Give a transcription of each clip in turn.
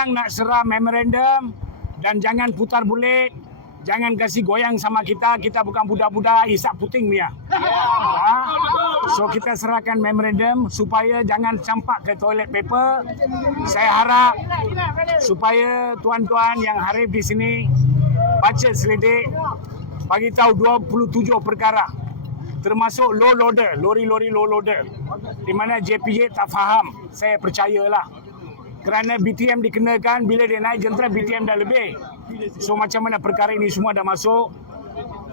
datang nak serah memorandum dan jangan putar bulik, jangan kasih goyang sama kita. Kita bukan budak-budak isap puting punya. Ha? So kita serahkan memorandum supaya jangan campak ke toilet paper. Saya harap supaya tuan-tuan yang harif di sini baca selidik bagi tahu 27 perkara termasuk low loader, lori-lori low loader di mana JPJ tak faham. Saya percayalah. Kerana BTM dikenakan bila dia naik jentera BTM dah lebih. So macam mana perkara ini semua dah masuk.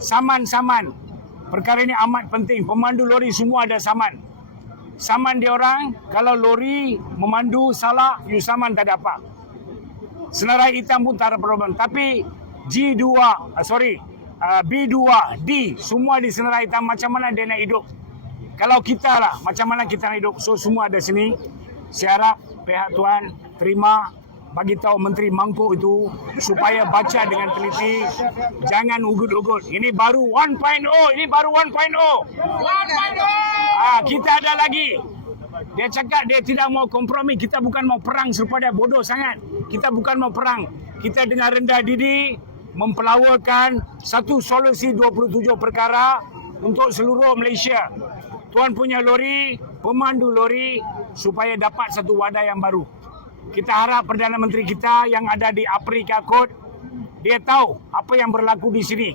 Saman-saman. Perkara ini amat penting. Pemandu lori semua ada saman. Saman dia orang, kalau lori memandu salah, you saman tak ada apa. Senarai hitam pun tak ada problem. Tapi G2, uh, sorry, uh, B2, D, semua di senarai hitam macam mana dia nak hidup. Kalau kita lah, macam mana kita nak hidup. So semua ada sini. Saya harap pihak tuan terima bagi tahu Menteri Mangkuk itu supaya baca dengan teliti jangan ugut-ugut. Ini baru 1.0, ini baru 1.0. 1.0. Ah, kita ada lagi. Dia cakap dia tidak mau kompromi. Kita bukan mau perang serupa dia bodoh sangat. Kita bukan mau perang. Kita dengan rendah diri mempelawakan satu solusi 27 perkara untuk seluruh Malaysia. Tuan punya lori, pemandu lori supaya dapat satu wadah yang baru. Kita harap Perdana Menteri kita yang ada di Afrika Kod dia tahu apa yang berlaku di sini.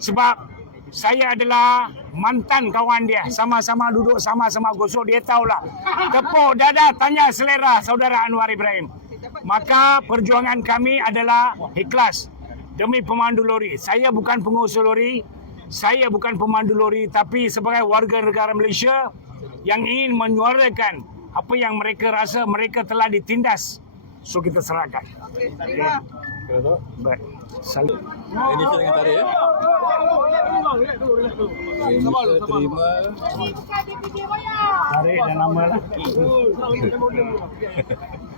Sebab saya adalah mantan kawan dia. Sama-sama duduk, sama-sama gosok. Dia tahulah. Tepuk dada tanya selera saudara Anwar Ibrahim. Maka perjuangan kami adalah ikhlas demi pemandu lori. Saya bukan pengusaha lori. Saya bukan pemandu lori. Tapi sebagai warga negara Malaysia yang ingin menyuarakan apa yang mereka rasa mereka telah ditindas. So kita serahkan. Okay. Baik. Salut. Ini saya dengan tarik ya. Ini saya terima. Tarik dan nama lah.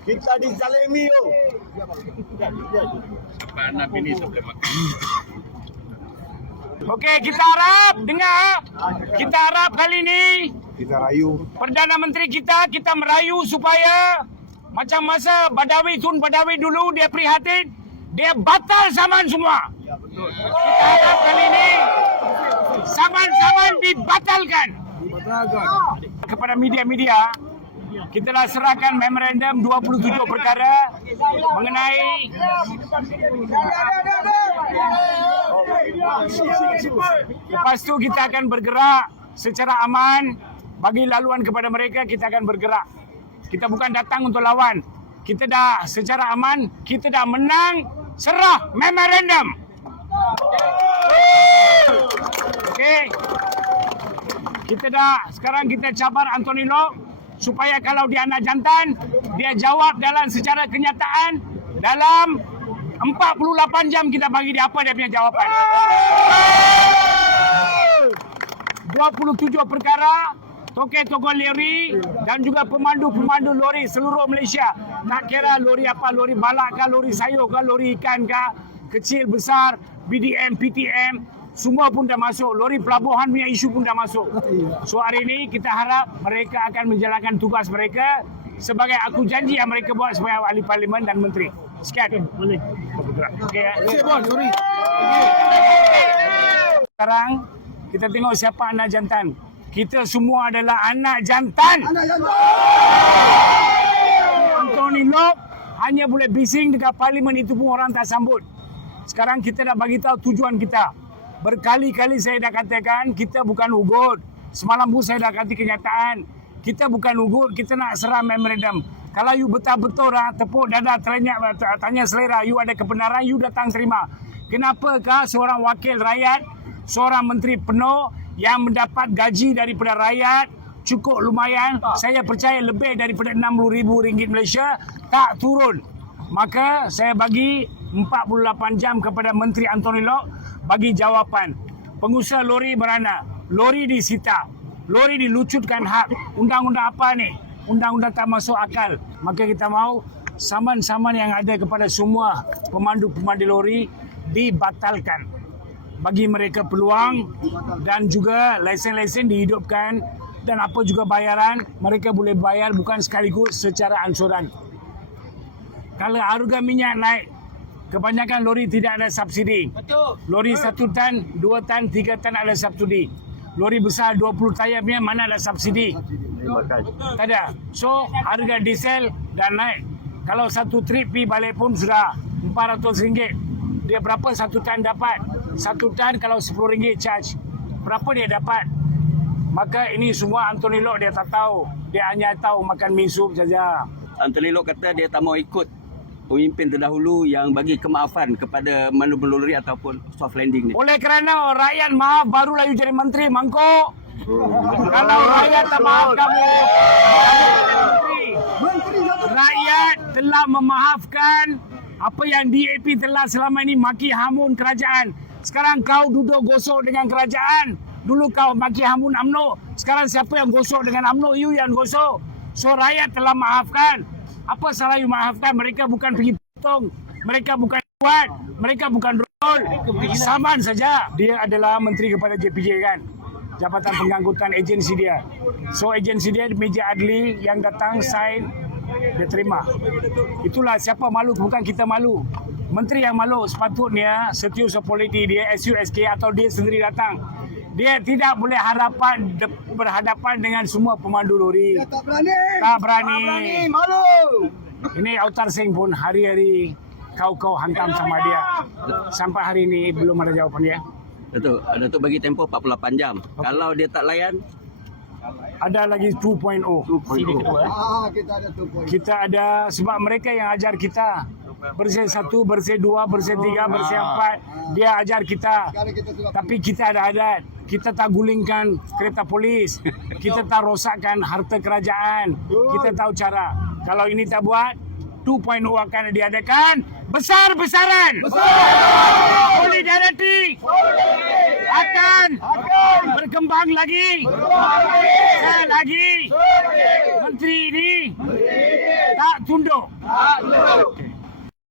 Kita dizalimi yo. Okey, kita harap dengar. Kita harap kali ini Kita rayu. Perdana Menteri kita kita merayu supaya macam masa Badawi Tun Badawi dulu dia prihatin dia batal saman semua. Kita harap kali ini saman-saman dibatalkan. Kepada media-media kita dah serahkan memorandum 27 perkara mengenai Lepas tu kita akan bergerak secara aman bagi laluan kepada mereka kita akan bergerak. Kita bukan datang untuk lawan. Kita dah secara aman, kita dah menang serah memorandum. Okey. Kita dah sekarang kita cabar Anthony Locke supaya kalau dia anak jantan dia jawab dalam secara kenyataan dalam 48 jam kita bagi dia apa dia punya jawapan. 27 perkara tokoh-tokoh lori dan juga pemandu-pemandu lori seluruh Malaysia. Tak kira lori apa, lori balak kah, lori sayur kah, lori ikan kah, kecil, besar, BDM, PTM, semua pun dah masuk. Lori pelabuhan punya isu pun dah masuk. So hari ini kita harap mereka akan menjalankan tugas mereka sebagai aku janji yang mereka buat sebagai ahli parlimen dan menteri. Sekian. Boleh. Okey. ya. Cik bos, sorry. Sekarang kita tengok siapa anak jantan. Kita semua adalah anak jantan. Anthony Locke hanya boleh bising dekat parlimen itu pun orang tak sambut. Sekarang kita dah bagi tahu tujuan kita. Berkali-kali saya dah katakan kita bukan ugut. Semalam pun saya dah kata kenyataan. Kita bukan ugut, kita nak serah memorandum. Kalau you betul-betul lah, tepuk dada terenyak, tanya selera, you ada kebenaran, you datang terima. Kenapakah seorang wakil rakyat, seorang menteri penuh yang mendapat gaji daripada rakyat, cukup lumayan, saya percaya lebih daripada RM60,000 Malaysia, tak turun. Maka saya bagi 48 jam kepada Menteri Anthony Locke bagi jawapan. Pengusaha lori berana, lori disita, lori dilucutkan hak. Undang-undang apa ni? Undang-undang tak masuk akal. Maka kita mau saman-saman yang ada kepada semua pemandu-pemandu lori dibatalkan. Bagi mereka peluang dan juga lesen-lesen dihidupkan dan apa juga bayaran mereka boleh bayar bukan sekaligus secara ansuran. kalau harga minyak naik, kebanyakan lori tidak ada subsidi. Betul. Lori satu tan, dua tan, tiga tan ada subsidi. Lori besar 20 tayar punya mana ada subsidi? Tak ada. So, harga diesel dah naik. Kalau satu trip pergi balik pun sudah RM400. Dia berapa satu tan dapat? Satu tan kalau RM10 charge. Berapa dia dapat? Maka ini semua Anthony Lok dia tak tahu. Dia hanya tahu makan mi sup saja. Anthony Lok kata dia tak mau ikut pemimpin terdahulu yang bagi kemaafan kepada lori ataupun soft landing ni. Oleh kerana rakyat maaf barulah you jadi menteri mangkuk. Kalau rakyat tak maaf kamu, menteri. Rakyat telah memaafkan apa yang DAP telah selama ini maki hamun kerajaan. Sekarang kau duduk gosok dengan kerajaan. Dulu kau maki hamun UMNO. Sekarang siapa yang gosok dengan UMNO? You yang gosok. So rakyat telah maafkan. Apa salah you maafkan? Mereka bukan pergi potong. Mereka bukan buat. Mereka bukan roll. Saman saja. Dia adalah menteri kepada JPJ kan. Jabatan Pengangkutan agensi dia. So agensi dia meja adli yang datang sign dia terima. Itulah siapa malu bukan kita malu. Menteri yang malu sepatutnya setiausaha politik dia SUSK atau dia sendiri datang. Dia tidak boleh harapan de- berhadapan dengan semua pemandu lori. Tak berani. Tak berani. Malu. Ini Autar Singh pun hari-hari kau-kau hantam sama dia. Sampai hari ini belum ada jawapan dia. Datuk, Datuk bagi tempoh 48 jam. Kalau dia tak layan, Ada lagi 2.0. sini kedua. eh. Ah, kita ada tu poin. Kita ada sebab mereka yang ajar kita. Bersih satu, bersih dua, bersih tiga, bersih empat. Dia ajar kita. Tapi kita ada adat. Kita tak gulingkan kereta polis. Kita tak rosakkan harta kerajaan. Kita tahu cara. Kalau ini tak buat, 2.0 akan diadakan besar-besaran. Solidarity akan berkembang lagi. Saya lagi menteri ini tak tunduk.